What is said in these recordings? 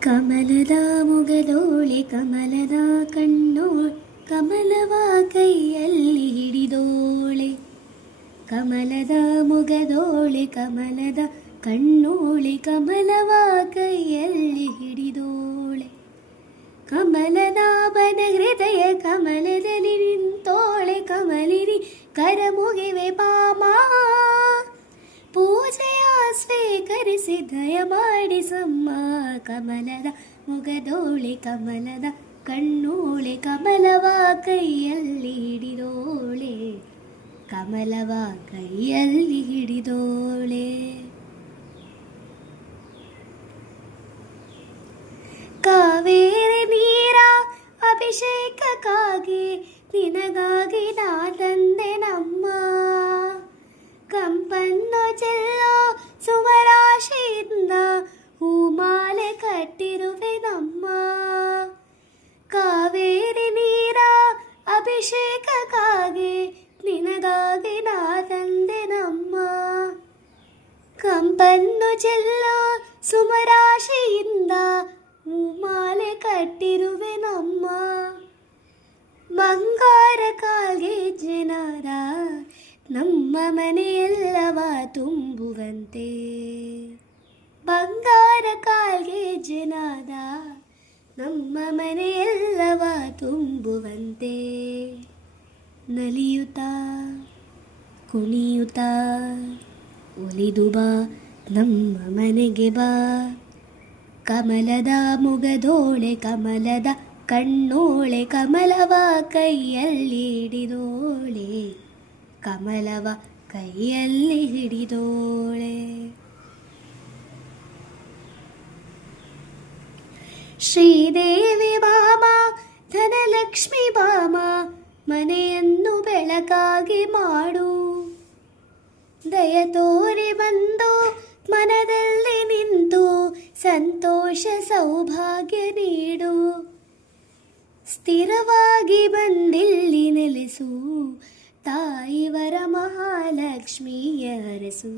ಕಮಲದ ಮೊಗದೋಳೆ ಕಮಲದ ಕಣ್ಣೋಳೆ ಕಮಲವ ಕೈಯಲ್ಲಿ ಹಿಡಿದೋಳೆ. ಕಮಲದ ಮೊಗದೋಳೆ ಕಮಲದ ಕಣ್ಣೋಳೆ ಕಮಲವ ಕೈಯಲ್ಲಿ ಹಿಡಿದೋಳೆ. ಕಮಲದ ಬನ ಹೃದಯ ಕಮಲದಲ್ಲಿ ನಿಂತೋಳೆ. ಕಮಲಿನಿ ಕರಮುಗಿವೆ ಪಾಮ ಪೂಜೆಯ ಸ್ವೀಕರಿಸಿ ದಯ ಮಾಡಿಸಮ್ಮ. ಕಮಲದ ಮೊಗದೋಳೆ ಕಮಲದ ಕಣ್ಣೋಳೆ ಕಮಲವ ಕೈಯಲ್ಲಿ ಹಿಡಿದೋಳೆ. ಕಮಲವ ಕೈಯಲ್ಲಿ ಹಿಡಿದೋಳೆ. ಕಾವೇರಿ ನೀರ ಅಭಿಷೇಕಕ್ಕಾಗಿ ನಿನಗಾಗಿ ನಾ ತಂದೆ ನಮ್ಮ. ಕಂಪನ್ನು ಚೆಲ್ಲೋ ಸುಮರಾಶಿಯಿಂದ ಹೂಮಾಲೆ ಕಟ್ಟಿರುವೆ ನಮ್ಮ. ಕಾವೇರಿ ನೀರ ಅಭಿಷೇಕಕ್ಕಾಗಿ ನಿನಗಾಗಿ ನಾ ತಂದೆ ನಮ್ಮ. ಕಂಪನ್ನು ಚೆಲ್ಲೋ ಸುಮರಾಶಿಯಿಂದ ಹೂಮಾಲೆ ಕಟ್ಟಿರುವೆ ನಮ್ಮ. ಬಂಗಾರ ಕಾಲ್ಗೆ ಜನರ ನಮ್ಮ ಮನೆಯೆಲ್ಲವ ತುಂಬುವಂತೆ. ಬಂಗಾರ ಕಾಲ್ಗೆ ಜನದ ನಮ್ಮ ಮನೆಯೆಲ್ಲವ ತುಂಬುವಂತೆ. ನಲಿಯುತ್ತಾ ಕುಣಿಯುತ್ತಾ ಒಲಿದು ಬಾ ನಮ್ಮ ಮನೆಗೆ ಬಾ. ಕಮಲದ ಮೊಗದೋಳೆ ಕಮಲದ ಕಣ್ಣೋಳೆ ಕಮಲವ ಕೈಯಲ್ಲಿ ಹಿಡಿದೋಳೆ. ಕಮಲವ ಕೈಯಲ್ಲಿ ಹಿಡಿದೋಳೆ. ಶ್ರೀದೇವಿ ಬಾಮ ಧನಲಕ್ಷ್ಮಿ ಬಾಮ ಮನೆಯನ್ನು ಬೆಳಕಾಗಿ ಮಾಡು. ದಯ ತೋರಿ ಬಂದು ಮನದಲ್ಲಿ ನಿಂತು ಸಂತೋಷ ಸೌಭಾಗ್ಯ ನೀಡು. ಸ್ಥಿರವಾಗಿ ಬಂದಿಲ್ಲಿ ನೆಲೆಸು ತಾಯಿ ವರ ಮಹಾಲಕ್ಷ್ಮಿಯ ಅರಸು.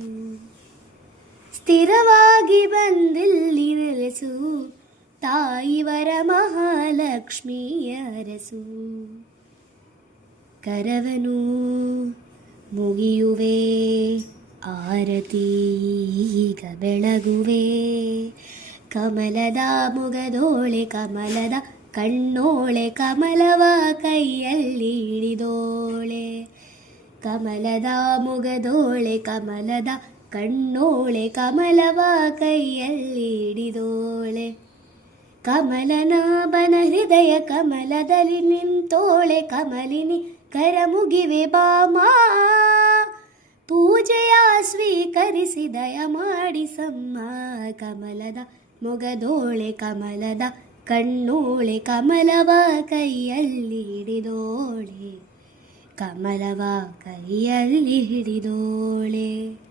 ಸ್ಥಿರವಾಗಿ ಬಂದಿಲ್ಲಿ ನೆಲೆಸು ತಾಯಿ ವರ ಮಹಾಲಕ್ಷ್ಮಿಯ ಅರಸು. ಕರವನು ಮುಗಿಯುವೆ ಆರತಿ ಈಗ ಬೆಳಗುವೆ. ಕಮಲದ ಮೊಗದೋಳೆ ಕಮಲದ ಕಣ್ಣೋಳೆ ಕಮಲವ ಕೈಯಲ್ಲಿ ಹಿಡಿದೋಳೆ. ಕಮಲದ ಮೊಗದೋಳೆ ಕಮಲದ ಕಣ್ಣೋಳೆ ಕಮಲವ ಕೈಯಲ್ಲಿ ಹಿಡಿದೋಳೆ. ಕಮಲನಾಭನ ಹೃದಯ ಕಮಲದಲ್ಲಿ ನಿಂತೋಳೆ. ಕಮಲಿನಿ ಕರಮುಗಿವೆ ಬಾಮ ಪೂಜೆಯ ಸ್ವೀಕರಿಸಿ ದಯ ಮಾಡಿಸಮ್ಮ. ಕಮಲದ ಮೊಗದೋಳೆ ಕಮಲದ ಕಣ್ಣೋಳೆ ಕಮಲವ ಕೈಯಲ್ಲಿ ಹಿಡಿದೋಳೆ. ಕಮಲವ ಕೈಯಲ್ಲಿ ಹಿಡಿದೋಳೆ.